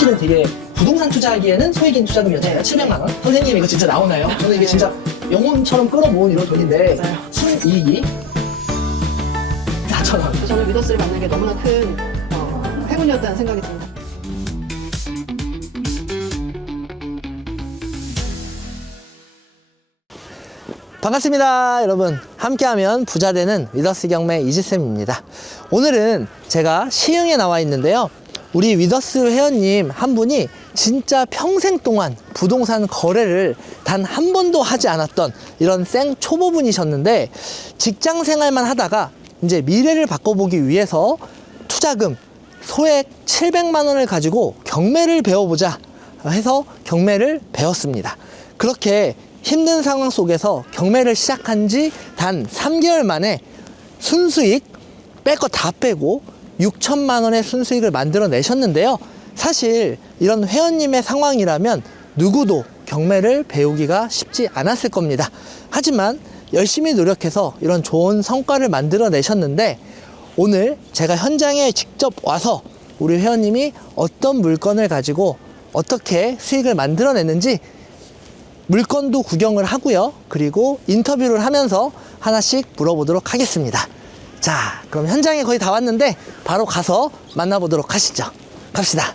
사실은 되게 부동산 투자하기에는 소액인 투자금이었잖아요. 700만 원. 선생님 이거 진짜 나오나요? 저는 이게 진짜 영혼처럼 끌어모은 이런 돈인데 맞아요. 순이익이 4,000원. 저는 위더스를 만난 게 너무나 큰 행운이었다는 생각이 듭니다. 반갑습니다 여러분. 함께하면 부자되는 위더스 경매 이지쌤입니다. 오늘은 제가 시흥에 나와 있는데요, 우리 위더스 회원님 한 분이 진짜 평생 동안 부동산 거래를 단 한 번도 하지 않았던 이런 생 초보분이셨는데, 직장 생활만 하다가 이제 미래를 바꿔보기 위해서 투자금 소액 700만 원을 가지고 경매를 배워보자 해서 경매를 배웠습니다. 그렇게 힘든 상황 속에서 경매를 시작한 지 단 3개월 만에 순수익 뺄 거 다 빼고 6천만 원의 순수익을 만들어 내셨는데요. 사실 이런 회원님의 상황이라면 누구도 경매를 배우기가 쉽지 않았을 겁니다. 하지만 열심히 노력해서 이런 좋은 성과를 만들어 내셨는데, 오늘 제가 현장에 직접 와서 우리 회원님이 어떤 물건을 가지고 어떻게 수익을 만들어 냈는지 물건도 구경을 하고요, 그리고 인터뷰를 하면서 하나씩 물어보도록 하겠습니다. 자, 그럼 현장에 거의 다 왔는데 바로 가서 만나보도록 하시죠. 갑시다.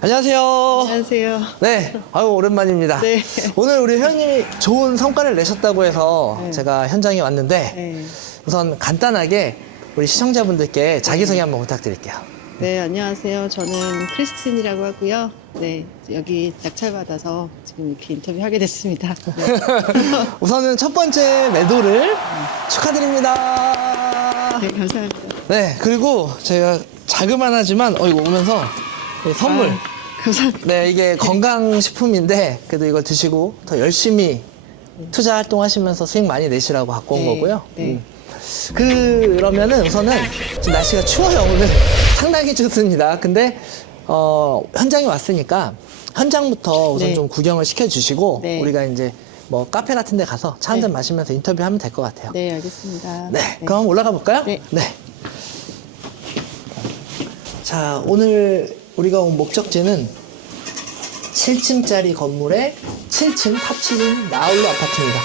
안녕하세요. 안녕하세요. 네, 아유 오랜만입니다. 네. 오늘 우리 회원님이 좋은 성과를 내셨다고 해서 네. 제가 현장에 왔는데, 네. 우선 간단하게 우리 시청자분들께 자기소개 한번 부탁드릴게요. 네, 안녕하세요. 저는 크리스틴이라고 하고요. 네, 여기 낙찰받아서 지금 이렇게 인터뷰하게 됐습니다. 우선은 첫 번째 매도를 축하드립니다. 네, 감사합니다. 네, 그리고 제가 자그만하지만 이거 오면서 선물. 아, 감사합니다. 네, 이게 건강식품인데 그래도 이거 드시고 더 열심히 투자 활동하시면서 수익 많이 내시라고 갖고 온 네, 거고요. 네. 그러면은 우선은 지금 날씨가 추워요. 오늘 상당히 춥습니다. 근데 현장에 왔으니까 현장부터 우선 네. 좀 구경을 시켜주시고, 네. 우리가 이제 뭐 카페 같은 데 가서 차 한잔 네. 마시면서 인터뷰하면 될 것 같아요. 네, 알겠습니다. 네, 그럼 올라가 볼까요? 네. 자, 오늘 우리가 온 목적지는 7층짜리 건물의 7층 탑7인 나홀로 아파트입니다.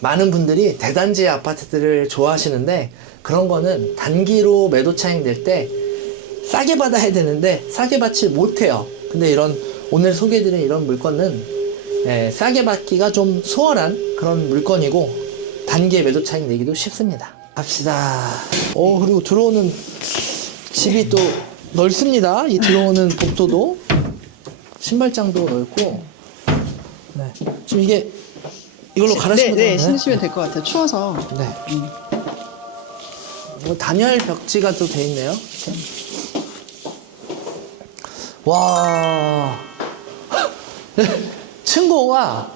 많은 분들이 대단지 아파트들을 좋아하시는데, 그런 거는 단기로 매도 차익 낼 때 싸게 받아야 되는데 싸게 받지 못해요. 근데 이런 오늘 소개해드린 이런 물건은 싸게 받기가 좀 수월한 그런 물건이고, 단기에 매도 차익 내기도 쉽습니다. 갑시다. 그리고 들어오는 집이 또 넓습니다. 이 들어오는 복도도, 신발장도 넓고. 네. 지금 이게 이걸로 갈아신고 네, 신으시면 될 것 같아요. 추워서. 네. 단열 벽지가 또 돼 있네요. 와. 층고가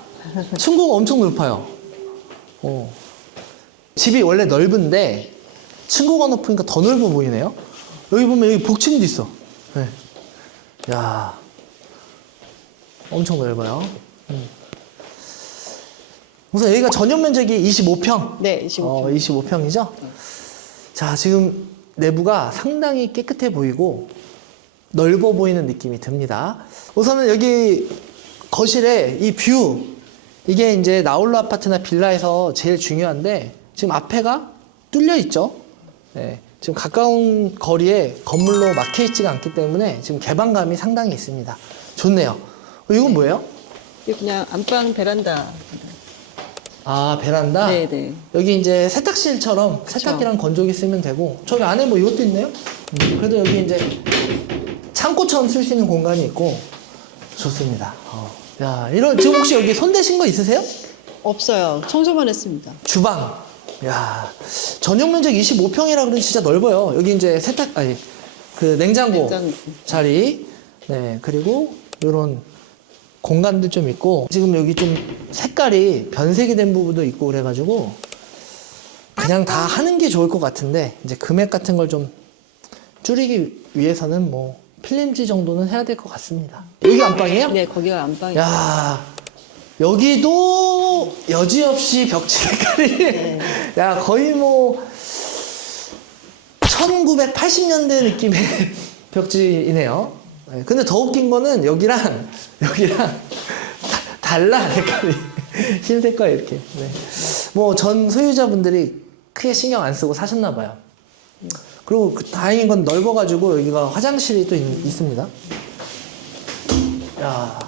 엄청 높아요. 집이 원래 넓은데 층고가 높으니까 더 넓어 보이네요. 여기 보면 여기 복층도 있어. 네. 야, 엄청 넓어요. 우선 여기가 전용 면적이 25평. 네, 25평. 25평이죠? 자, 지금 내부가 상당히 깨끗해 보이고 넓어 보이는 느낌이 듭니다. 우선은 여기 거실에 이 뷰, 이게 이제 나홀로 아파트나 빌라에서 제일 중요한데, 지금 앞에가 뚫려 있죠? 네, 지금 가까운 거리에 건물로 막혀 있지가 않기 때문에 지금 개방감이 상당히 있습니다. 좋네요. 이건 뭐예요? 이게 그냥 안방 베란다. 아, 베란다? 네네. 여기 이제 세탁실처럼 세탁기랑 건조기 쓰면 되고, 저기 안에 뭐 이것도 있네요? 그래도 여기 이제 창고처럼 쓸 수 있는 공간이 있고 좋습니다. 야, 지금 혹시 여기 손 대신 거 있으세요? 없어요. 청소만 했습니다. 주방. 야, 전용 면적 25평이라 그러니 진짜 넓어요. 여기 이제 냉장고 자리. 네, 그리고 요런 공간도 좀 있고, 지금 여기 좀 색깔이 변색이 된 부분도 있고 그래가지고 그냥 다 하는 게 좋을 것 같은데, 이제 금액 같은 걸 좀 줄이기 위해서는 뭐 필름지 정도는 해야 될 것 같습니다. 여기 안방이에요? 네, 거기가 안방이에요. 야, 여기도 여지없이 벽지 색깔이 네. 야, 거의 뭐 1980년대 느낌의 벽지이네요. 네, 근데 더 웃긴 거는 여기랑 달라, 색깔이. 흰색과 이렇게. 네. 뭐 전 소유자분들이 크게 신경 안 쓰고 사셨나봐요. 그리고 다행인 건 넓어가지고 여기가 화장실이 또 있습니다. 야,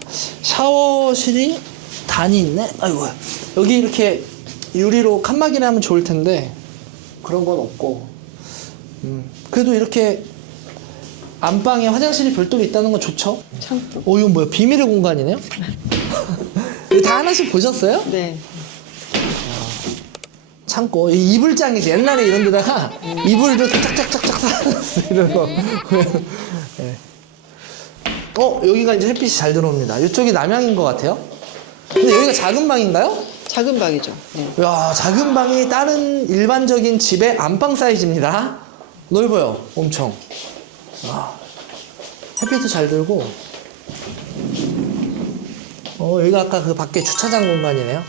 샤워실이 단이 있네? 아이고, 여기 이렇게 유리로 칸막이를 하면 좋을 텐데, 그런 건 없고. 그래도 이렇게 안방에 화장실이 별도로 있다는 건 좋죠? 창고. 오, 이건 뭐야? 비밀의 공간이네요? 이거 다 하나씩 보셨어요? 네. 창고. 이 이불장이지. 옛날에 이런 데다가 이불도 짝짝짝짝 쌓아놨어. 이런 거. 네. 여기가 이제 햇빛이 잘 들어옵니다. 이쪽이 남향인 것 같아요. 근데 여기가 작은 방인가요? 작은 방이죠. 네. 야, 작은 방이 다른 일반적인 집의 안방 사이즈입니다. 넓어요. 엄청. 와, 햇빛도 잘 들고. 여기가 아까 그 밖에 주차장 공간이네요.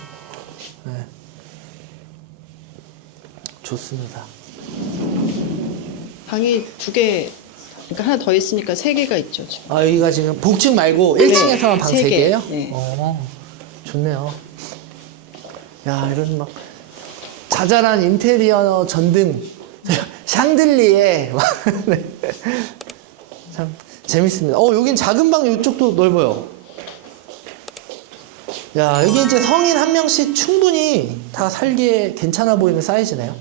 네. 좋습니다. 방이 2개, 그러니까 하나 더 있으니까 3개가 있죠, 지금. 아, 여기가 지금 복층 말고 1층에서만 방 3개. 3개예요? 네. 좋네요. 야, 이런 막 자잘한 인테리어 전등, 샹들리에 네. 참 재밌습니다. 여긴 작은 방 이쪽도 넓어요. 야, 여기 이제 성인 한 명씩 충분히 다 살기에 괜찮아 보이는 사이즈네요.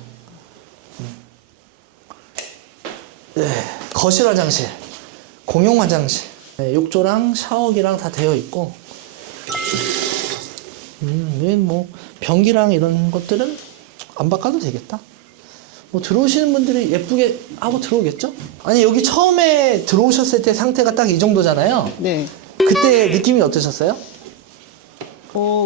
네, 거실 화장실, 공용 화장실, 네, 욕조랑 샤워기랑 다 되어 있고, 뭐 변기랑 이런 것들은 안 바꿔도 되겠다. 뭐 들어오시는 분들이 예쁘게 하고 들어오겠죠? 아니, 여기 처음에 들어오셨을 때 상태가 딱 이 정도잖아요. 네. 그때 느낌이 어떠셨어요?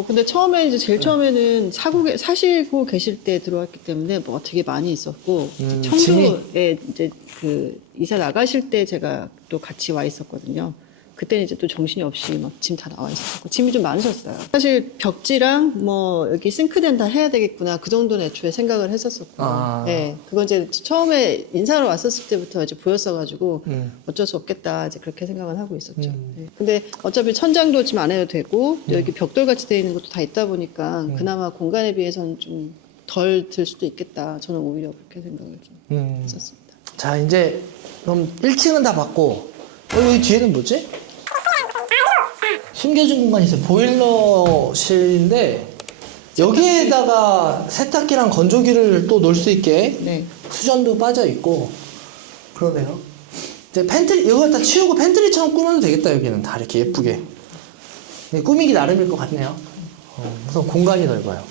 근데 처음에 이제 제일 처음에는 사시고 계실 때 들어왔기 때문에 뭐가 되게 많이 있었고, 청주에 이제 그 이사 나가실 때 제가 또 같이 와 있었거든요. 그때는 이제 또 정신이 없이 막 짐 다 나와 있었고, 짐이 좀 많으셨어요. 사실 벽지랑 뭐 여기 싱크대는 다 해야 되겠구나. 그 정도는 애초에 생각을 했었었고. 네. 그건 이제 처음에 인사를 왔었을 때부터 이제 보였어가지고 어쩔 수 없겠다. 이제 그렇게 생각은 하고 있었죠. 네. 근데 어차피 천장도 지금 안 해도 되고, 여기 벽돌 같이 되어 있는 것도 다 있다 보니까 그나마 공간에 비해서는 좀 덜 들 수도 있겠다. 저는 오히려 그렇게 생각을 좀 했었습니다. 자, 이제 그럼 1층은 다 봤고, 여기 뒤에는 뭐지? 숨겨진 공간이 있어요. 보일러실인데 여기에다가 세탁기랑 건조기를 또 놓을 수 있게 네. 수전도 빠져 있고 그러네요. 이제 팬트리 이거 다 치우고 팬트리처럼 꾸며도 되겠다. 여기는 다 이렇게 예쁘게 꾸미기 나름일 것 같네요. 우선 공간이 넓어요.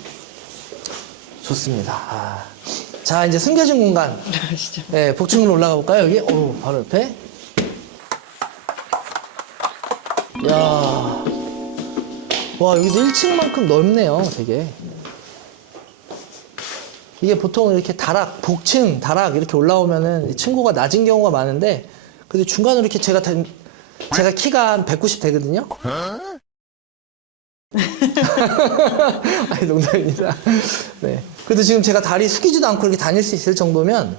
좋습니다. 자, 이제 숨겨진 공간. 네, 복층으로 올라가 볼까요? 여기 바로 옆에. 야, 와, 여기도 1층만큼 넓네요, 되게. 이게 보통 이렇게 복층, 다락 이렇게 올라오면은 층고가 낮은 경우가 많은데, 근데 중간으로 이렇게 제가 키가 한 190 되거든요? 아니, 농담입니다. 네. 그래도 지금 제가 다리 숙이지도 않고 이렇게 다닐 수 있을 정도면,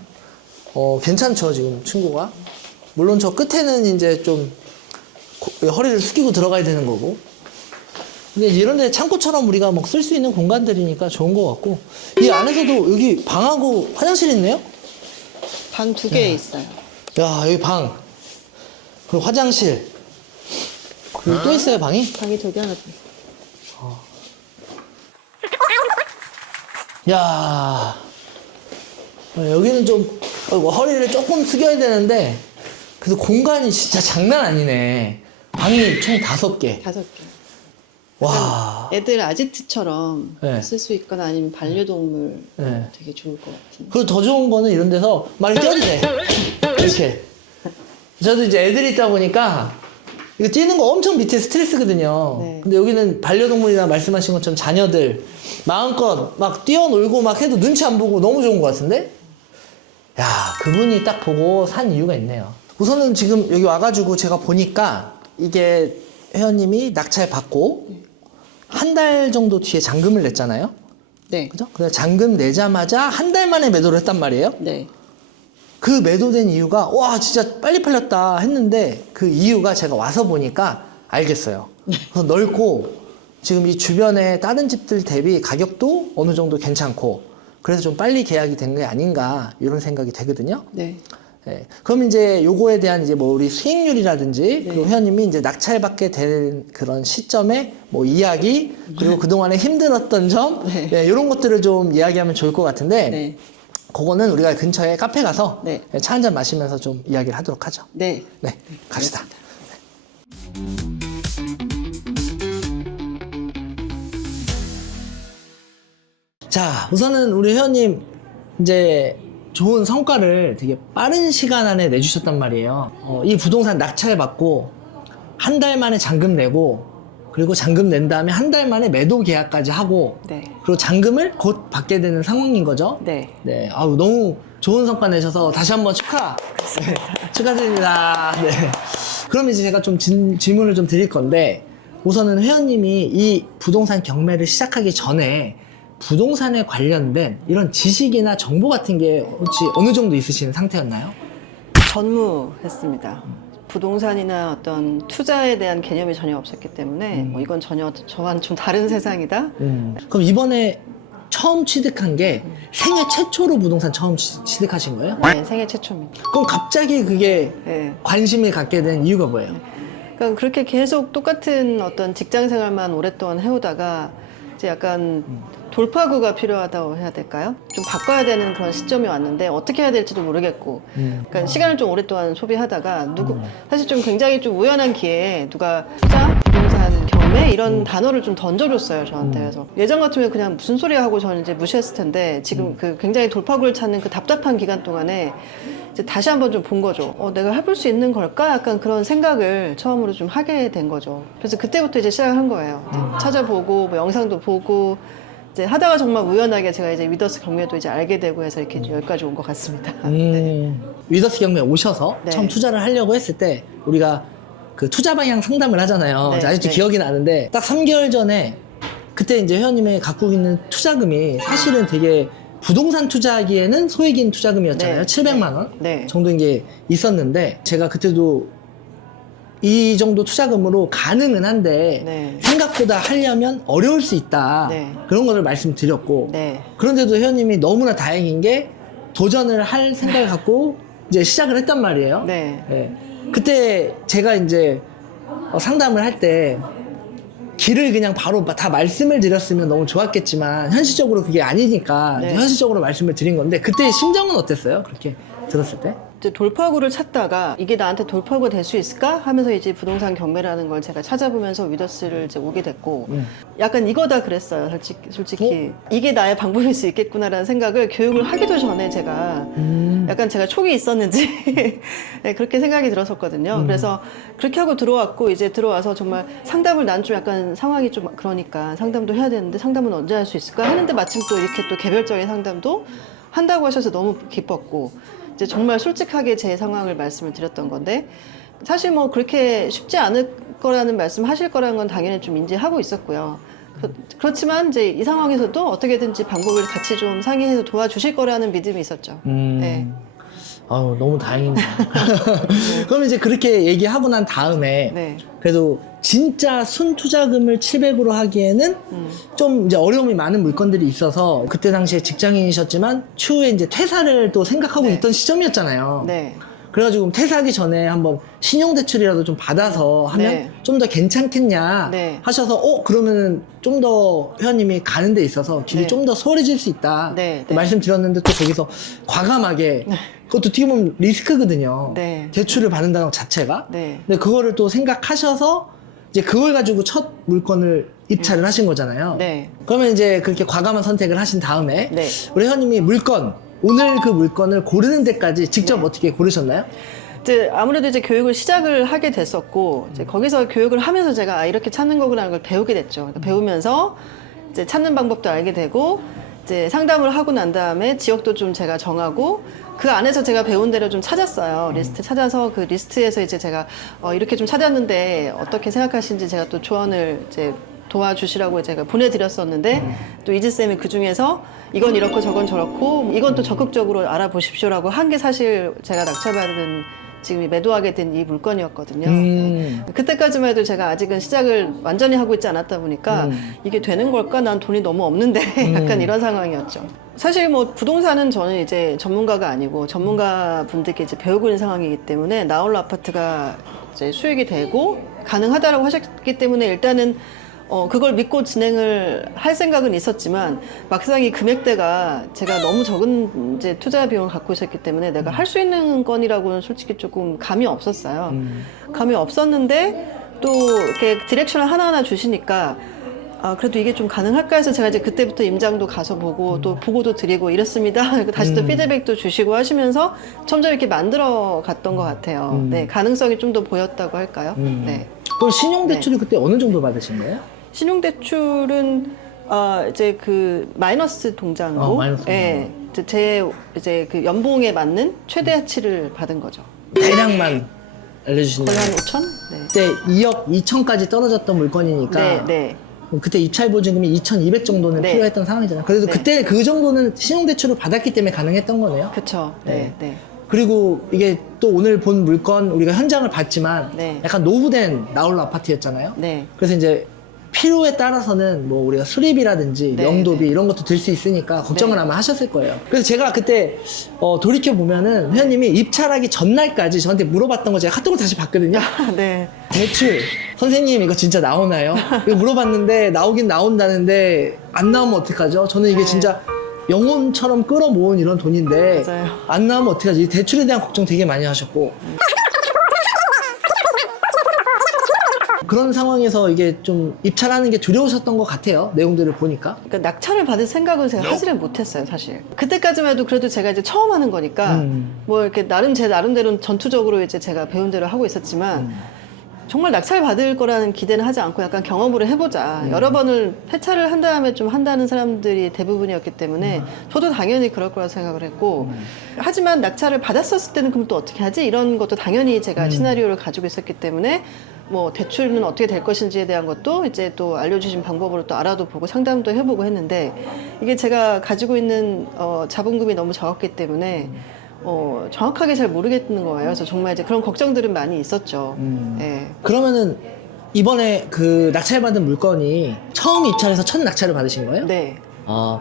괜찮죠, 지금 층고가. 물론 저 끝에는 이제 좀, 허리를 숙이고 들어가야 되는 거고. 근데 이런 데 창고처럼 우리가 막 쓸 수 있는 공간들이니까 좋은 것 같고. 이 안에서도 여기 방하고 화장실 있네요? 방 2개 있어요. 야, 여기 방. 그리고 화장실. 그리고 또 있어요, 방이? 방이 2개 하나 더 있어요. 야, 여기는 좀, 허리를 조금 숙여야 되는데, 그래도 공간이 진짜 장난 아니네. 방이 총 5개. 5개. 와. 애들 아지트처럼 네. 쓸 수 있거나 아니면 반려동물 네. 되게 좋을 것 같은. 그리고 더 좋은 거는 이런 데서 막 이렇게 뛰어도 돼. 이렇게. 저도 이제 애들이 있다 보니까 이거 뛰는 거 엄청 밑에 스트레스거든요. 네. 근데 여기는 반려동물이나 말씀하신 것처럼 자녀들 마음껏 막 뛰어놀고 막 해도 눈치 안 보고 너무 좋은 것 같은데? 야, 그분이 딱 보고 산 이유가 있네요. 우선은 지금 여기 와가지고 제가 보니까 이게 회원님이 낙찰 받고 한 달 정도 뒤에 잔금을 냈잖아요. 네. 그죠? 그래서 잔금 내자마자 한 달 만에 매도를 했단 말이에요. 네. 그 매도된 이유가 와 진짜 빨리 팔렸다 했는데 그 이유가 제가 와서 보니까 알겠어요. 그래서 넓고 지금 이 주변에 다른 집들 대비 가격도 어느 정도 괜찮고 그래서 좀 빨리 계약이 된 게 아닌가 이런 생각이 되거든요. 네. 네. 그럼 이제 요거에 대한 이제 뭐 우리 수익률이라든지 네. 그리고 회원님이 이제 낙찰받게 된 그런 시점에 뭐 이야기 그리고 그동안에 힘들었던 점 네. 네, 이런 것들을 좀 이야기하면 좋을 것 같은데 네. 그거는 우리가 근처에 카페 가서 네. 차 한잔 마시면서 좀 이야기를 하도록 하죠. 네. 네, 갑시다. 자, 우선은 우리 회원님 이제 좋은 성과를 되게 빠른 시간 안에 내주셨단 말이에요. 이 부동산 낙찰 받고 한 달 만에 잔금 내고 그리고 잔금 낸 다음에 한 달 만에 매도 계약까지 하고 네. 그리고 잔금을 곧 받게 되는 상황인 거죠. 네. 네, 아우 너무 좋은 성과 내셔서 다시 한번 네, 축하드립니다. 네. 그럼 이제 제가 좀 질문을 좀 드릴 건데 우선은 회원님이 이 부동산 경매를 시작하기 전에 부동산에 관련된 이런 지식이나 정보 같은 게 혹시 어느 정도 있으신 상태였나요? 전무했습니다. 부동산이나 어떤 투자에 대한 개념이 전혀 없었기 때문에 뭐 이건 전혀 저와는 좀 다른 세상이다. 그럼 이번에 처음 취득한 게 생애 최초로 부동산 처음 취득하신 거예요? 네, 생애 최초입니다. 그럼 갑자기 그게 네. 관심을 갖게 된 이유가 뭐예요? 그러니까 그렇게 계속 똑같은 어떤 직장 생활만 오랫동안 해오다가 이제 약간 돌파구가 필요하다고 해야 될까요? 좀 바꿔야 되는 그런 시점이 왔는데 어떻게 해야 될지도 모르겠고 그러니까 시간을 좀 오랫동안 소비하다가 사실 좀 굉장히 좀 우연한 기회에 누가 투자, 부동산, 경매 이런 단어를 좀 던져줬어요 저한테. 그래서 예전 같으면 그냥 무슨 소리 하고 저는 이제 무시했을 텐데 지금 그 굉장히 돌파구를 찾는 그 답답한 기간 동안에 이제 다시 한번 좀 본 거죠. 내가 해볼 수 있는 걸까? 약간 그런 생각을 처음으로 좀 하게 된 거죠. 그래서 그때부터 이제 시작을 한 거예요. 찾아보고 뭐 영상도 보고 이제 하다가 정말 우연하게 제가 이제 위더스 경매도 이제 알게 되고 해서 이렇게 여기까지 온 것 같습니다. 네. 위더스 경매 오셔서 네. 처음 투자를 하려고 했을 때 우리가 그 투자 방향 상담을 하잖아요. 네, 아직도 네. 기억이 나는데 딱 3개월 전에 그때 이제 회원님이 갖고 있는 투자금이 사실은 되게 부동산 투자하기에는 소액인 투자금이었잖아요. 네. 700만 원 네. 정도인 게 있었는데 제가 그때도 이 정도 투자금으로 가능은 한데 네. 생각보다 하려면 어려울 수 있다. 네. 그런 것을 말씀드렸고 네. 그런데도 회원님이 너무나 다행인 게 도전을 할 생각을 갖고 이제 시작을 했단 말이에요. 네. 예. 그때 제가 이제 상담을 할 때 길을 그냥 바로 다 말씀을 드렸으면 너무 좋았겠지만 현실적으로 그게 아니니까 네. 이제 현실적으로 말씀을 드린 건데 그때 심정은 어땠어요? 그렇게 들었을 때? 이제 돌파구를 찾다가 이게 나한테 돌파구가 될 수 있을까 하면서 이제 부동산 경매라는 걸 제가 찾아보면서 위더스를 이제 오게 됐고 약간 이거다 그랬어요. 솔직히 이게 나의 방법일 수 있겠구나라는 생각을 교육을 하기도 전에 제가 약간 제가 촉이 있었는지 네, 그렇게 생각이 들었었거든요. 그래서 그렇게 하고 들어왔고 이제 들어와서 정말 상담을 난 좀 약간 상황이 좀 그러니까 상담도 해야 되는데 상담은 언제 할 수 있을까 하는데 마침 또 이렇게 또 개별적인 상담도 한다고 하셔서 너무 기뻤고 이제 정말 솔직하게 제 상황을 말씀을 드렸던 건데 사실 뭐 그렇게 쉽지 않을 거라는 말씀 하실 거라는 건 당연히 좀 인지하고 있었고요. 그렇지만 이제 이 상황에서도 어떻게든지 방법을 같이 좀 상의해서 도와주실 거라는 믿음이 있었죠. 네. 아우 너무 다행입니다. 그럼 이제 그렇게 얘기하고 난 다음에 네. 그래도 진짜 순투자금을 700으로 하기에는 좀 이제 어려움이 많은 물건들이 있어서 그때 당시에 직장인이셨지만 추후에 이제 퇴사를 또 생각하고 네. 있던 시점이었잖아요. 네. 그래가지고 퇴사하기 전에 한번 신용대출이라도 좀 받아서 하면 네. 좀 더 괜찮겠냐 네. 하셔서 그러면은 좀 더 회원님이 가는 데 있어서 길이 네. 좀 더 수월해질 수 있다 네. 네. 말씀드렸는데 또 거기서 과감하게 그것도 어떻게 보면 리스크거든요. 네. 대출을 받는다는 것 자체가. 네. 근데 그거를 또 생각하셔서 이제 그걸 가지고 첫 물건을 입찰을 하신 거잖아요. 네. 그러면 이제 그렇게 과감한 선택을 하신 다음에 네. 우리 회원님이 오늘 그 물건을 고르는 데까지 직접 어떻게 고르셨나요? 이제 아무래도 이제 교육을 시작을 하게 됐었고 이제 거기서 교육을 하면서 제가 이렇게 찾는 거구나라는 걸 배우게 됐죠. 그러니까 배우면서 이제 찾는 방법도 알게 되고 이제 상담을 하고 난 다음에 지역도 좀 제가 정하고 그 안에서 제가 배운 대로 좀 찾았어요. 리스트 찾아서 그 리스트에서 이제 제가 이렇게 좀 찾았는데 어떻게 생각하시는지 제가 또 조언을 이제 도와주시라고 제가 보내드렸었는데 또 이지쌤이 그 중에서 이건 이렇고 저건 저렇고 이건 또 적극적으로 알아보십시오라고 한 게 사실 제가 낙찰받은 지금 매도하게 된 이 물건이었거든요. 그때까지만 해도 제가 아직은 시작을 완전히 하고 있지 않았다 보니까 이게 되는 걸까? 난 돈이 너무 없는데 약간 이런 상황이었죠. 사실 뭐 부동산은 저는 이제 전문가가 아니고 전문가 분들께 이제 배우고 있는 상황이기 때문에 나홀로 아파트가 이제 수익이 되고 가능하다라고 하셨기 때문에 일단은 그걸 믿고 진행을 할 생각은 있었지만 막상 이 금액대가 제가 너무 적은 이제 투자 비용을 갖고 있었기 때문에 내가 할 수 있는 건이라고는 솔직히 조금 감이 없었어요. 감이 없었는데 또 이렇게 디렉션을 하나하나 주시니까 그래도 이게 좀 가능할까 해서 제가 이제 그때부터 임장도 가서 보고 또 보고도 드리고 이랬습니다. 다시 또 피드백도 주시고 하시면서 점점 이렇게 만들어 갔던 것 같아요. 네, 가능성이 좀 더 보였다고 할까요? 네. 그럼 신용대출이 그때 어느 정도 받으신 거예요? 신용대출은 이제 그 마이너스 동장으로 마이너스 동장. 예, 이제 그 연봉에 맞는 최대치를 받은 거죠. 대략만 알려주시면 거의 한 5천? 네. 그때 2억 2천까지 떨어졌던 물건이니까 네, 네. 그때 입찰 보증금이 2,200 정도는 네. 필요했던 상황이잖아요. 그래서 네. 그때 그 정도는 신용대출을 받았기 때문에 가능했던 거네요. 그쵸. 네, 네. 그리고 이게 또 오늘 본 물건 우리가 현장을 봤지만 네. 약간 노후된 나홀로 아파트였잖아요. 네. 그래서 이제 필요에 따라서는 뭐 우리가 수리비라든지 네, 명도비 네. 이런 것도 들 수 있으니까 걱정을 네. 아마 하셨을 거예요. 그래서 제가 그때 돌이켜 보면은 회원님이 입찰하기 전날까지 저한테 물어봤던 거 제가 카톡을 다시 봤거든요. 네. 대출 선생님 이거 진짜 나오나요? 이거 물어봤는데 나오긴 나온다는데 안 나오면 어떡하죠? 저는 이게 네. 진짜 영혼처럼 끌어모은 이런 돈인데 맞아요. 안 나오면 어떡하지? 이 대출에 대한 걱정 되게 많이 하셨고 그런 상황에서 이게 좀 입찰하는 게 두려우셨던 것 같아요. 내용들을 보니까. 그러니까 낙찰을 받을 생각은 제가 하지를 못했어요, 사실. 그때까지만 해도 그래도 제가 이제 처음 하는 거니까 뭐 이렇게 제 나름대로 전투적으로 이제 제가 배운 대로 하고 있었지만 정말 낙찰 받을 거라는 기대는 하지 않고 약간 경험으로 해보자. 여러 번을 폐차를 한 다음에 좀 한다는 사람들이 대부분이었기 때문에 저도 당연히 그럴 거라 생각을 했고 하지만 낙찰을 받았었을 때는 그럼 또 어떻게 하지? 이런 것도 당연히 제가 시나리오를 가지고 있었기 때문에 뭐 대출은 어떻게 될 것인지에 대한 것도 이제 또 알려주신 방법으로 또 알아도 보고 상담도 해보고 했는데 이게 제가 가지고 있는 자본금이 너무 적었기 때문에 정확하게 잘 모르겠는 거예요. 그래서 정말 이제 그런 걱정들은 많이 있었죠. 예. 그러면은 이번에 그 낙찰받은 물건이 처음 입찰에서 첫 낙찰을 받으신 거예요? 네.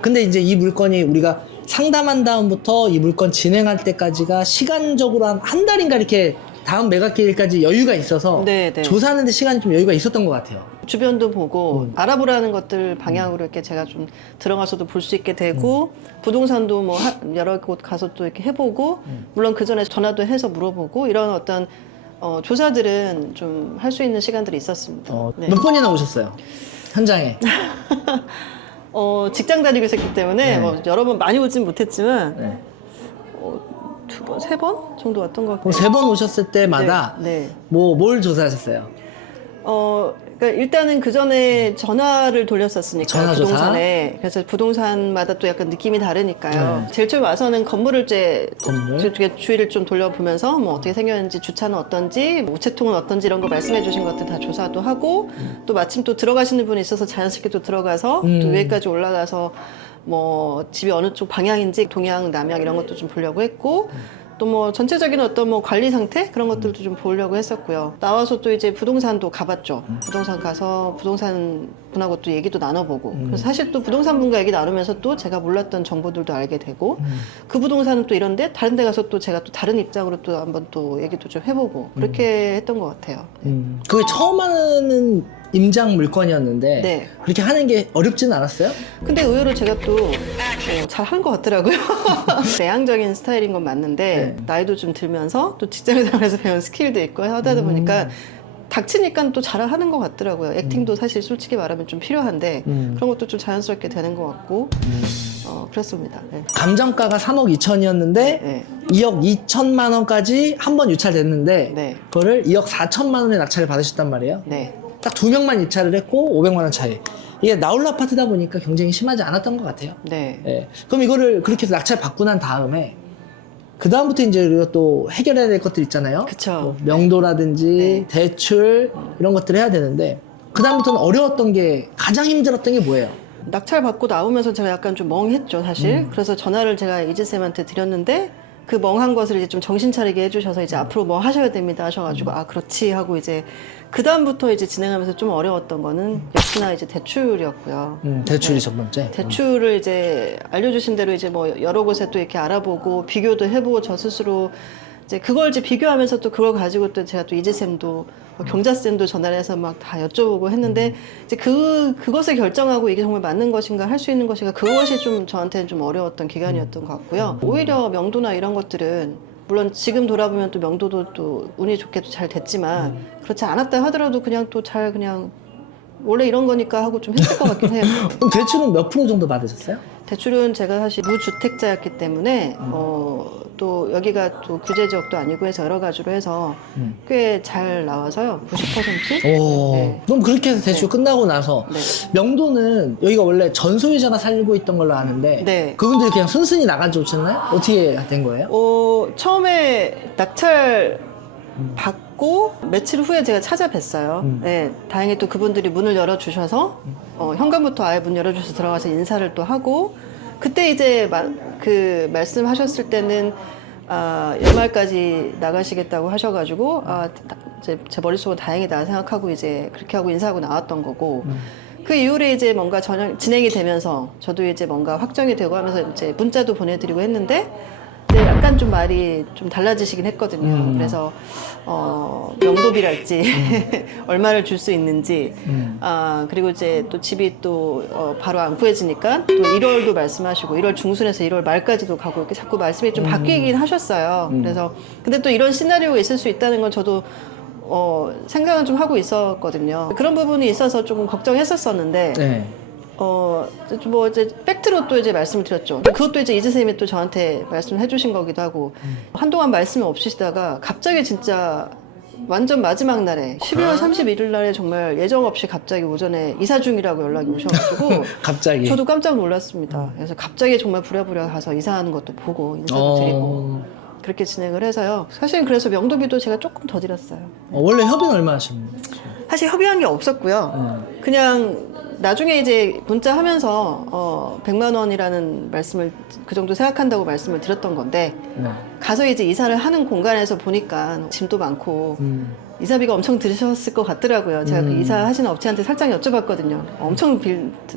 근데 이제 이 물건이 우리가 상담한 다음부터 이 물건 진행할 때까지가 시간적으로 한 달인가 이렇게 다음 매각기일까지 여유가 있어서 네, 네. 조사하는데 시간이 좀 여유가 있었던 것 같아요. 주변도 보고 알아보라는 것들 방향으로 이렇게 제가 좀 들어가서도 볼 수 있게 되고 부동산도 뭐 여러 곳 가서 또 이렇게 해보고 물론 그 전에 전화도 해서 물어보고 이런 어떤 조사들은 좀 할 수 있는 시간들이 있었습니다. 네. 몇 번이나 오셨어요? 현장에. 직장 다니고 있었기 때문에 네. 뭐 여러 번 많이 오진 못했지만 네. 2번, 3번 정도 왔던 것 그럼 같아요. 3번 오셨을 때마다 네. 뭘 조사하셨어요? 그러니까 일단은 그 전에 전화를 돌렸었으니까 전화조사? 부동산에 그래서 부동산마다 또 약간 느낌이 다르니까요. 네. 제일 처음 와서는 건물을 이제 건물? 주위를 좀 돌려보면서 뭐 어떻게 생겼는지 주차는 어떤지 뭐 우체통은 어떤지 이런 거 말씀해주신 것들 다 조사도 하고 또 마침 또 들어가시는 분이 있어서 자연스럽게 또 들어가서 또 위에까지 올라가서 뭐 집이 어느 쪽 방향인지 동양 남양 이런 것도 좀 보려고 했고. 또 뭐 전체적인 어떤 뭐 관리 상태 그런 것들도 좀 보려고 했었고요. 나와서 또 이제 부동산도 가봤죠. 부동산 가서 부동산 분하고 또 얘기도 나눠보고. 그래서 사실 또 부동산 분과 얘기 나누면서 또 제가 몰랐던 정보들도 알게 되고 그 부동산은 또 이런데 다른 데 가서 또 제가 또 다른 입장으로 또 한번 또 얘기도 좀 해보고 그렇게 했던 것 같아요. 그게 처음 하는 임장 물건이었는데 네. 그렇게 하는 게 어렵지는 않았어요? 근데 의외로 제가 또 잘 한 것 같더라고요. 내향적인 스타일인 건 맞는데 나이도 좀 들면서 또 직장생활에서 배운 스킬도 있고 하다 보니까 닥치니까 또 잘하는 것 같더라고요. 액팅도 사실 솔직히 말하면 좀 필요한데 그런 것도 좀 자연스럽게 되는 것 같고 그렇습니다. 네. 감정가가 3억 2천이었는데 네. 2억 2천만 원까지 한 번 유찰됐는데 네. 그거를 2억 4천만 원에 낙찰을 받으셨단 말이에요. 네. 딱 2명만 입찰을 했고 500만 원 차이. 이게 나홀로 아파트다 보니까 경쟁이 심하지 않았던 것 같아요. 네. 예. 그럼 이거를 그렇게 해서 낙찰 받고 난 다음에 그 다음부터 이제 우리가 또 해결해야 될 것들 있잖아요. 그쵸. 뭐 명도라든지 네. 대출 이런 것들을 해야 되는데 그 다음부터는 어려웠던 게 가장 힘들었던 게 뭐예요? 낙찰 받고 나오면서 제가 약간 좀 멍했죠, 사실. 그래서 전화를 제가 이지쌤한테 드렸는데 그 멍한 것을 이제 좀 정신 차리게 해주셔서 이제 앞으로 뭐 하셔야 됩니다 하셔가지고 아 그렇지 하고 이제 그 다음부터 이제 진행하면서 좀 어려웠던 거는 역시나 이제 대출이었고요. 대출이 네. 첫 번째. 대출을 이제 알려주신 대로 이제 뭐 여러 곳에 또 이렇게 알아보고 비교도 해보고 저 스스로 이제 그걸 이제 비교하면서 또 그걸 가지고 또 제가 또 이지쌤도 경자쌤도 전화를 해서 막 다 여쭤보고 했는데 이제 그것을 결정하고 이게 정말 맞는 것인가 할 수 있는 것인가 그것이 좀 저한테는 좀 어려웠던 기간이었던 것 같고요. 오히려 명도나 이런 것들은 물론 지금 돌아보면 또 명도도 또 운이 좋게도 잘 됐지만 그렇지 않았다 하더라도 그냥 또 잘 그냥 원래 이런 거니까 하고 좀 했을 것 같긴 해요. 그럼 대출은 몇 프로 정도 받으셨어요? 대출은 제가 사실 무주택자였기 때문에 또 여기가 또 규제 지역도 아니고 해서 여러 가지로 해서 꽤 잘 나와서요. 90%? 오. 네. 그럼 그렇게 해서 대출 끝나고 나서 네. 명도는 여기가 원래 전 소유자가 살고 있던 걸로 아는데 네. 그분들이 그냥 순순히 나가줬잖아요? 어떻게 된 거예요? 처음에 낙찰 받고 며칠 후에 제가 찾아뵀어요. 네, 다행히 또 그분들이 문을 열어주셔서 현관부터 아예 문 열어주셔서 들어가서 인사를 또 하고 그때 이제 그 말씀하셨을 때는 연말까지 나가시겠다고 하셔가지고 이제 제 머릿속은 다행이다 생각하고 이제 그렇게 하고 인사하고 나왔던 거고 그 이후에 이제 뭔가 진행이 되면서 저도 이제 뭔가 확정이 되고 하면서 이제 문자도 보내드리고 했는데 이제 약간 좀 말이 좀 달라지시긴 했거든요. 그래서 명도비랄지 얼마를 줄 수 있는지 그리고 이제 또 집이 또 바로 안 구해지니까 또 1월도 말씀하시고 1월 중순에서 1월 말까지도 가고 이렇게 자꾸 말씀이 좀 바뀌긴 하셨어요. 그래서 근데 또 이런 시나리오가 있을 수 있다는 건 저도 생각은 좀 하고 있었거든요. 그런 부분이 있어서 조금 걱정했었었는데 네. 뭐 이제 팩트로 또 이제 말씀을 드렸죠. 그것도 이제 이재 쌤이 또 저한테 말씀해 주신 거기도 하고 한동안 말씀이 없으시다가 갑자기 진짜 완전 마지막 날에 12월 31일 날에 정말 예정 없이 갑자기 오전에 이사 중이라고 연락이 오셔가지고 갑자기. 저도 깜짝 놀랐습니다. 그래서 갑자기 정말 부랴부랴 가서 이사하는 것도 보고 인사도 드리고 그렇게 진행을 해서요. 사실은 그래서 명도비도 제가 조금 더 드렸어요. 원래 협의는 얼마 하셨나요? 사실 협의한 게 없었고요. 그냥 나중에 이제 문자 하면서 100만 원이라는 말씀을 그 정도 생각한다고 말씀을 드렸던 건데 네. 가서 이제 이사를 하는 공간에서 보니까 짐도 많고 이사비가 엄청 들으셨을 것 같더라고요. 제가 그 이사하시는 업체한테 살짝 여쭤봤거든요. 엄청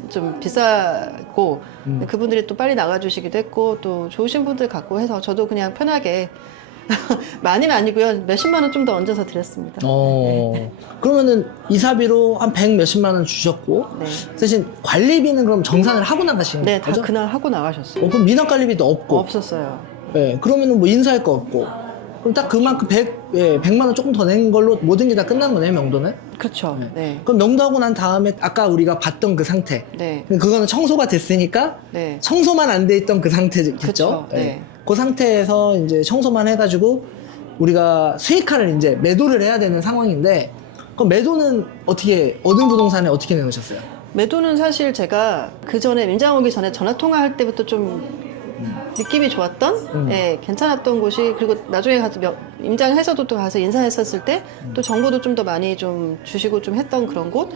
좀 비싸고 그분들이 또 빨리 나가주시기도 했고 또 좋으신 분들 같고 해서 저도 그냥 편하게 많이는 아니고요. 몇십만 원 좀 더 얹어서 드렸습니다. 네. 그러면은 이사비로 한 100 몇십만 원 주셨고 네. 대신 관리비는 그럼 정산을 하고 나가신 네, 다 거죠? 그날 하고 나가셨어요. 그럼 미납 관리비도 없고 없었어요. 네, 그러면은 뭐 인사할 거 없고 그럼 딱 그만큼 100만 원 조금 더 낸 걸로 모든 게 다 끝난 거네요, 명도는? 그렇죠. 네. 그럼 명도하고 난 다음에 아까 우리가 봤던 그 상태 네. 그거는 청소가 됐으니까 네. 청소만 안 돼 있던 그 상태겠죠? 그쵸, 네. 그 상태에서 이제 청소만 해가지고 우리가 수익화를 이제 매도를 해야 되는 상황인데 그럼 매도는 어떻게 얻은 부동산에 어떻게 내놓으셨어요? 매도는 사실 제가 그 전에 임장 오기 전에 전화 통화할 때부터 좀 느낌이 좋았던, 예, 괜찮았던 곳이 그리고 나중에 가서 임장해서도 또 가서 인사했었을 때 또 정보도 좀 더 많이 좀 주시고 좀 했던 그런 곳,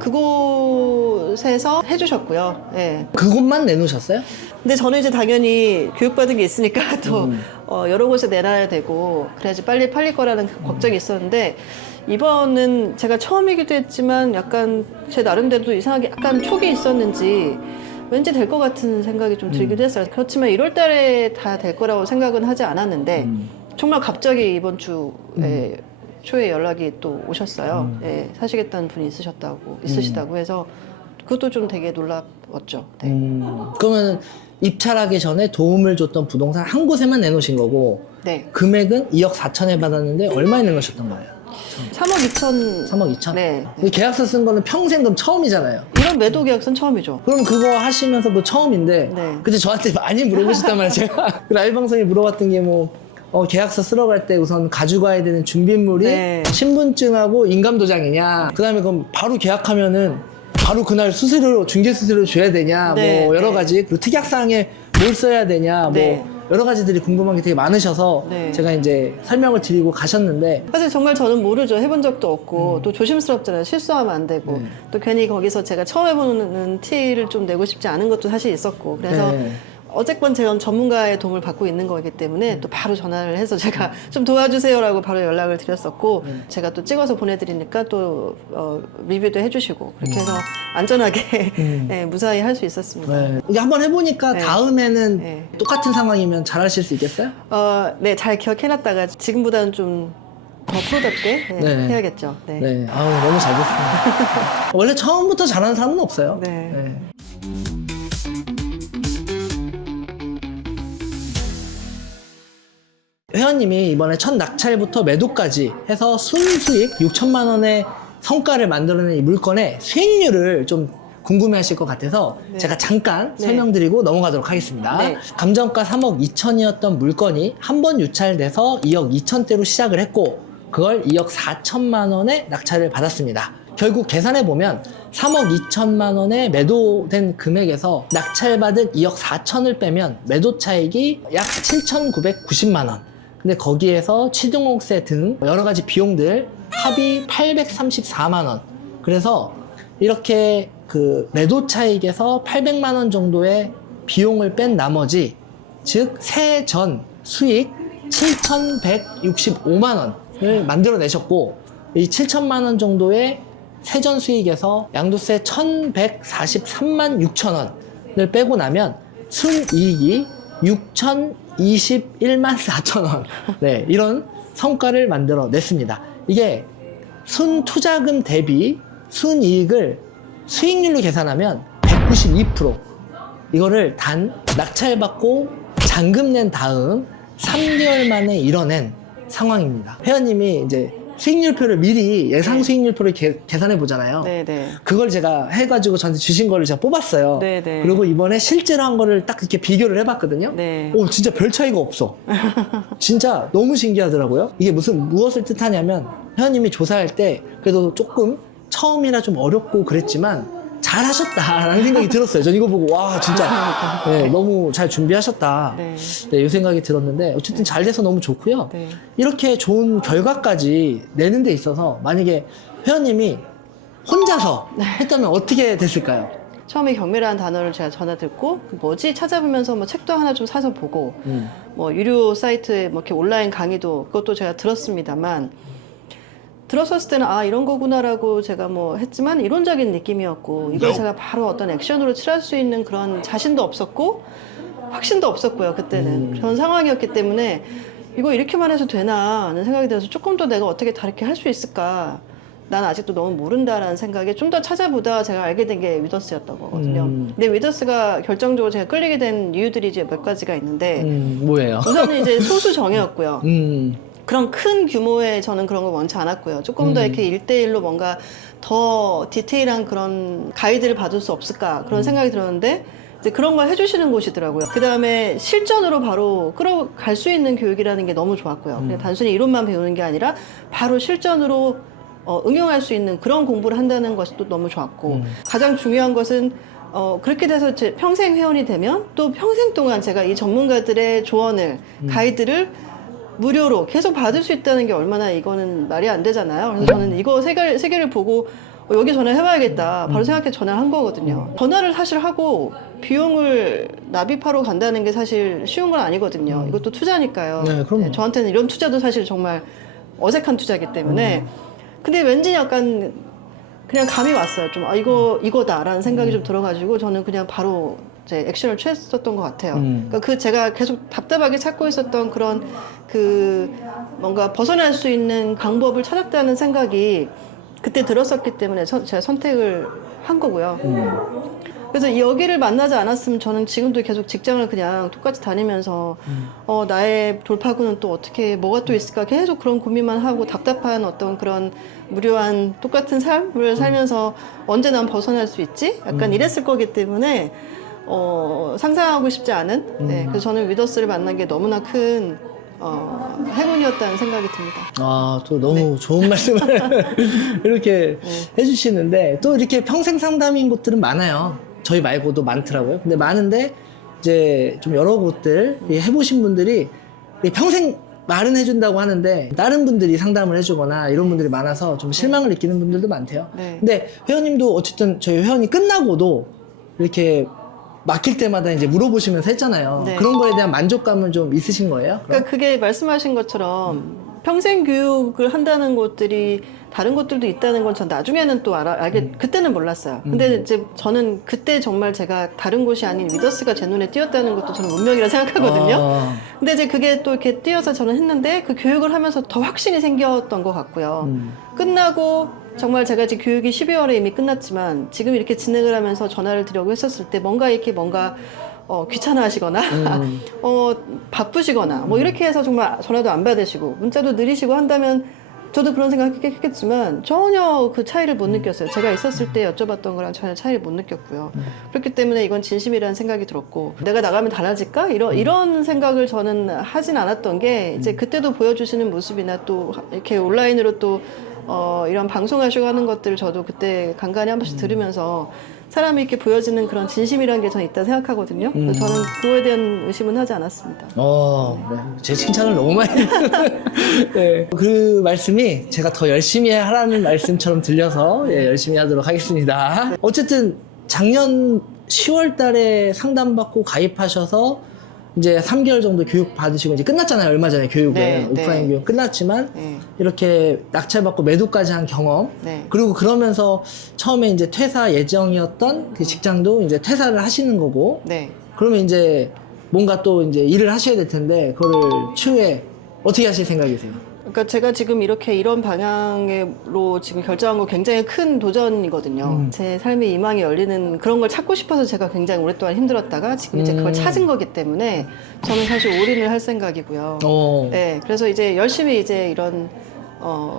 그곳에서 해주셨고요. 예. 그것만 내놓으셨어요? 근데 저는 이제 당연히 교육받은 게 있으니까 또 여러 곳에 내놔야 되고 그래야지 빨리 팔릴 거라는 걱정이 있었는데 이번은 제가 처음이기도 했지만 약간 제 나름대로 이상하게 약간 촉이 있었는지 왠지 될 것 같은 생각이 좀 들기도 했어요. 그렇지만 1월 달에 다 될 거라고 생각은 하지 않았는데 정말 갑자기 이번 주에 초에 연락이 또 오셨어요. 예, 사시겠다는 분이 있으시다고 해서 그것도 좀 되게 놀라웠죠. 네. 그러면 입찰하기 전에 도움을 줬던 부동산 한 곳에만 내놓으신 거고 네. 금액은 2억 4천에 받았는데 얼마에 내놓으셨던 거예요? 3억 2천. 3억 2천? 네. 계약서 쓴 거는 평생 그럼 처음이잖아요. 이런 매도 계약서는 처음이죠. 그럼 그거 하시면서도 처음인데 네. 그때 저한테 많이 물어보셨단 말이에요. 제가 그 라이브 방송에 물어봤던 게 뭐 계약서 쓰러 갈 때 우선 가져가야 되는 준비물이 네. 신분증하고 인감도장이냐 그 다음에 그럼 바로 계약하면은 바로 그날 수수료 중개 수수료 줘야 되냐 네, 뭐 여러 네. 가지 그리고 특약사항에 뭘 써야 되냐 네. 뭐 여러 가지들이 궁금한 게 되게 많으셔서 네. 제가 이제 설명을 드리고 가셨는데 사실 정말 저는 모르죠. 해본 적도 없고 또 조심스럽잖아요. 실수하면 안 되고 또 괜히 거기서 제가 처음 해보는 티를 좀 내고 싶지 않은 것도 사실 있었고 그래서 네. 어쨌건 제가 전문가의 도움을 받고 있는 거기 때문에 또 바로 전화를 해서 제가 좀 도와주세요라고 바로 연락을 드렸었고 제가 또 찍어서 보내드리니까 또 리뷰도 해주시고 그렇게 해서 안전하게 네, 무사히 할 수 있었습니다. 네. 이게 한번 해보니까 네. 다음에는 네. 똑같은 상황이면 잘하실 수 있겠어요? 네, 잘 기억해놨다가 지금보다는 좀 더 프로답게 네, 네. 해야겠죠. 네. 네, 아우 너무 잘 됐습니다. 원래 처음부터 잘하는 사람은 없어요. 네. 회원님이 이번에 첫 낙찰부터 매도까지 해서 순수익 6천만 원의 성과를 만들어낸 이 물건의 수익률을 좀 궁금해하실 것 같아서 네. 제가 잠깐 네. 설명드리고 넘어가도록 하겠습니다. 네. 감정가 3억 2천이었던 물건이 한 번 유찰돼서 2억 2천대로 시작을 했고 그걸 2억 4천만 원에 낙찰을 받았습니다. 결국 계산해보면 3억 2천만 원에 매도된 금액에서 낙찰받은 2억 4천을 빼면 매도 차익이 약 7,990만 원. 근데 거기에서 취등록세 등 여러 가지 비용들 합이 834만 원. 그래서 이렇게 그 매도 차익에서 800만 원 정도의 비용을 뺀 나머지 즉 세전 수익 7,165만 원을 만들어내셨고 이 7천만 원 정도의 세전 수익에서 양도세 1,143만 6천 원을 빼고 나면 순이익이 6,021만 4천 원. 네, 이런 성과를 만들어냈습니다. 이게 순투자금 대비 순이익을 수익률로 계산하면 192%. 이거를 단 낙찰받고 잔금 낸 다음 3개월 만에 이뤄낸 상황입니다. 회원님이 이제 수익률표를 미리 예상 네. 수익률표를 계산해 보잖아요. 네. 그걸 제가 해가지고 저한테 주신 거를 제가 뽑았어요. 네. 그리고 이번에 실제로 한 거를 딱 이렇게 비교를 해봤거든요. 네. 오, 진짜 별 차이가 없어. 진짜 너무 신기하더라고요. 이게 무엇을 뜻하냐면 회원님이 조사할 때 그래도 조금 처음이라 좀 어렵고 그랬지만 잘하셨다라는 생각이 들었어요. 전 이거 보고 와 진짜 네, 너무 잘 준비하셨다. 네. 네, 이 생각이 들었는데 어쨌든 잘 돼서 너무 좋고요. 네. 이렇게 좋은 결과까지 내는 데 있어서 만약에 회원님이 혼자서 했다면 어떻게 됐을까요? 처음에 경매라는 단어를 제가 전화 듣고 뭐지 찾아보면서 뭐 책도 하나 좀 사서 보고 뭐 유료 사이트에 뭐 이렇게 온라인 강의도 그것도 제가 들었습니다만 들었었을 때는 아 이런 거구나라고 제가 뭐 했지만 이론적인 느낌이었고 이걸 제가 바로 어떤 액션으로 칠할 수 있는 그런 자신도 없었고 확신도 없었고요 그때는 그런 상황이었기 때문에 이거 이렇게만 해서 되나 하는 생각이 들어서 조금 더 내가 어떻게 다르게 할 수 있을까 난 아직도 너무 모른다라는 생각에 좀 더 찾아보다 제가 알게 된 게 위더스였던 거거든요. 근데 위더스가 결정적으로 제가 끌리게 된 이유들이 이제 몇 가지가 있는데 뭐예요? 우선은 이제 소수 정예였고요. 음. 그런 큰 규모의 저는 그런 걸 원치 않았고요. 조금 더 이렇게 1대1로 뭔가 더 디테일한 그런 가이드를 받을 수 없을까 그런 생각이 들었는데 이제 그런 걸 해주시는 곳이더라고요. 그 다음에 실전으로 바로 끌어갈 수 있는 교육이라는 게 너무 좋았고요. 그냥 단순히 이론만 배우는 게 아니라 바로 실전으로 응용할 수 있는 그런 공부를 한다는 것이 또 너무 좋았고 가장 중요한 것은 그렇게 돼서 제 평생 회원이 되면 또 평생 동안 제가 이 전문가들의 조언을 가이드를 무료로 계속 받을 수 있다는 게 얼마나 이거는 말이 안 되잖아요. 그래서 저는 이거 세 개를 보고 여기 전화해봐야겠다. 바로 생각해 전화를 한 거거든요. 전화를 사실 하고 비용을 납입하러 간다는 게 사실 쉬운 건 아니거든요. 이것도 투자니까요. 네, 그럼요. 저한테는 이런 투자도 사실 정말 어색한 투자이기 때문에 근데 왠지 약간 그냥 감이 왔어요. 좀 이거다라는 생각이 좀 들어가지고 저는 그냥 바로 이제 액션을 취했었던 것 같아요. 그러니까 그 제가 계속 답답하게 찾고 있었던 그런 그 뭔가 벗어날 수 있는 방법을 찾았다는 생각이 그때 들었었기 때문에 제가 선택을 한 거고요. 그래서 여기를 만나지 않았으면 저는 지금도 계속 직장을 그냥 똑같이 다니면서 나의 돌파구는 또 어떻게 뭐가 또 있을까 계속 그런 고민만 하고 답답한 어떤 그런 무료한 똑같은 삶을 살면서 언제 난 벗어날 수 있지? 약간 이랬을 거기 때문에 상상하고 싶지 않은 네, 그래서 저는 위더스를 만난 게 너무나 큰 행운이었다는 생각이 듭니다. 아, 또 너무 좋은 말씀을 이렇게 해주시는데 또 이렇게 평생 상담인 곳들은 많아요. 저희 말고도 많더라고요. 근데 많은데 이제 좀 여러 곳들 해보신 분들이 평생 말은 해준다고 하는데 다른 분들이 상담을 해주거나 이런 분들이 많아서 좀 실망을 느끼는 분들도 많대요. 네. 근데 회원님도 어쨌든 저희 회원이 끝나고도 이렇게 막힐 때마다 이제 물어보시면서 했잖아요. 네. 그런 거에 대한 만족감은 좀 있으신 거예요? 그럼? 그러니까 그게 말씀하신 것처럼 평생 교육을 한다는 곳들이 다른 곳들도 있다는 건 전 나중에는 또 알게 그때는 몰랐어요. 근데 이제 저는 그때 정말 제가 다른 곳이 아닌 위더스가 제 눈에 띄었다는 것도 저는 운명이라 생각하거든요. 아, 근데 이제 그게 또 이렇게 띄어서 저는 했는데 그 교육을 하면서 더 확신이 생겼던 것 같고요. 끝나고 정말 제가 이제 교육이 12월에 이미 끝났지만 지금 이렇게 진행을 하면서 전화를 드리려고 했었을 때 뭔가 귀찮아 하시거나, 바쁘시거나, 뭐 이렇게 해서 정말 전화도 안 받으시고, 문자도 느리시고 한다면 저도 그런 생각했겠지만 전혀 그 차이를 못 느꼈어요. 제가 있었을 때 여쭤봤던 거랑 전혀 차이를 못 느꼈고요. 그렇기 때문에 이건 진심이라는 생각이 들었고, 내가 나가면 달라질까? 이런 생각을 저는 하진 않았던 게 이제 그때도 보여주시는 모습이나 또 이렇게 온라인으로 또 이런 방송하시고 하는 것들을 저도 그때 간간히 한 번씩 들으면서 사람이 이렇게 보여지는 그런 진심이라는 게 저는 있다 생각하거든요. 그래서 저는 그거에 대한 의심은 하지 않았습니다. 네. 제 칭찬을 너무 많이 네. 그 말씀이 제가 더 열심히 하라는 말씀처럼 들려서 열심히 하도록 하겠습니다. 어쨌든 작년 10월 달에 상담받고 가입하셔서 이제 3개월 정도 교육 받으시고 이제 끝났잖아요. 얼마 전에 교육은 네, 오프라인 네. 교육 끝났지만 네. 이렇게 낙찰받고 매도까지 한 경험 네. 그리고 그러면서 처음에 이제 퇴사 예정이었던 그 직장도 이제 퇴사를 하시는 거고 네. 그러면 이제 뭔가 또 이제 일을 하셔야 될 텐데 그거를 추후에 어떻게 하실 생각이세요? 그러니까 제가 지금 이렇게 이런 방향으로 지금 결정한 거 굉장히 큰 도전이거든요. 제 삶의 희망이 열리는 그런 걸 찾고 싶어서 제가 굉장히 오랫동안 힘들었다가 지금 이제 그걸 찾은 거기 때문에 저는 사실 올인을 할 생각이고요. 네, 그래서 이제 열심히 이제 이런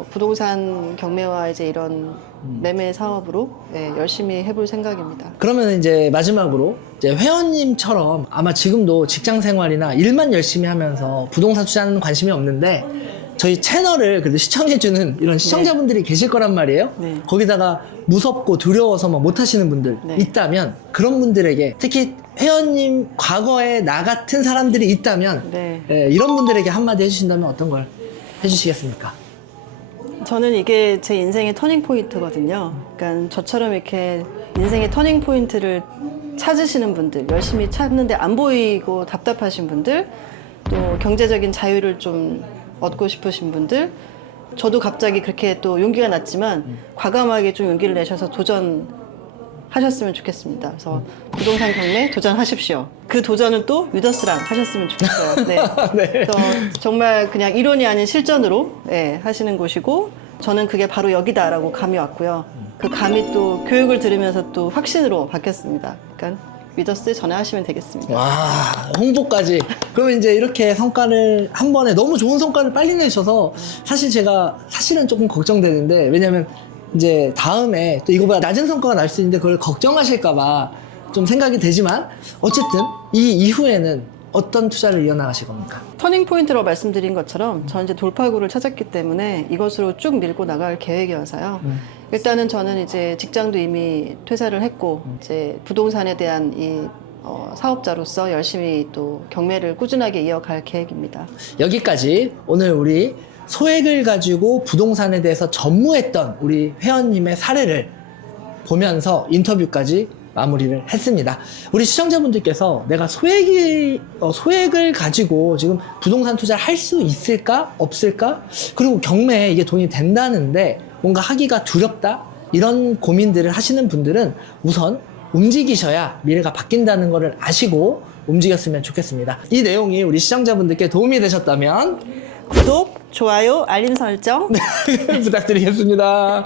부동산 경매와 이제 이런 매매 사업으로 열심히 해볼 생각입니다. 그러면 이제 마지막으로 이제 회원님처럼 아마 지금도 직장 생활이나 일만 열심히 하면서 부동산 투자하는 관심이 없는데 저희 채널을 그래도 시청해주는 이런 시청자분들이 계실 거란 말이에요. 네. 거기다가 무섭고 두려워서 막 못하시는 분들 네. 있다면 그런 분들에게 특히 회원님 과거에 나 같은 사람들이 있다면 네. 이런 분들에게 한마디 해주신다면 어떤 걸 해주시겠습니까? 저는 이게 제 인생의 터닝 포인트거든요. 그러니까 저처럼 이렇게 인생의 터닝 포인트를 찾으시는 분들, 열심히 찾는데 안 보이고 답답하신 분들, 또 경제적인 자유를 좀 얻고 싶으신 분들, 저도 갑자기 그렇게 또 용기가 났지만 과감하게 좀 용기를 내셔서 도전하셨으면 좋겠습니다. 그래서 부동산 경매 도전하십시오. 그 도전을 또 위더스랑 하셨으면 좋겠어요. 네. 네. 그래서 정말 그냥 이론이 아닌 실전으로 하시는 곳이고 저는 그게 바로 여기다라고 감이 왔고요. 그 감이 또 교육을 들으면서 또 확신으로 바뀌었습니다. 그러니까 위더스 전화하시면 되겠습니다. 와, 홍보까지. 그러면 이제 이렇게 성과를 한 번에 너무 좋은 성과를 빨리 내셔서 사실 제가 사실은 조금 걱정되는데 왜냐면 이제 다음에 또 이거보다 낮은 성과가 날 수 있는데 그걸 걱정하실까봐 좀 생각이 되지만 어쨌든 이 이후에는 어떤 투자를 이어나가실 겁니까? 터닝 포인트로 말씀드린 것처럼 저는 이제 돌파구를 찾았기 때문에 이것으로 쭉 밀고 나갈 계획이어서요. 일단은 저는 이제 직장도 이미 퇴사를 했고 이제 부동산에 대한 이 사업자로서 열심히 또 경매를 꾸준하게 이어갈 계획입니다. 여기까지 오늘 우리 소액을 가지고 부동산에 대해서 전무했던 우리 회원님의 사례를 보면서 인터뷰까지 마무리를 했습니다. 우리 시청자분들께서 내가 소액을 가지고 지금 부동산 투자를 할 수 있을까? 없을까? 그리고 경매에 이게 돈이 된다는데 뭔가 하기가 두렵다? 이런 고민들을 하시는 분들은 우선 움직이셔야 미래가 바뀐다는 것을 아시고 움직였으면 좋겠습니다. 이 내용이 우리 시청자분들께 도움이 되셨다면 구독, 좋아요, 알림 설정 부탁드리겠습니다.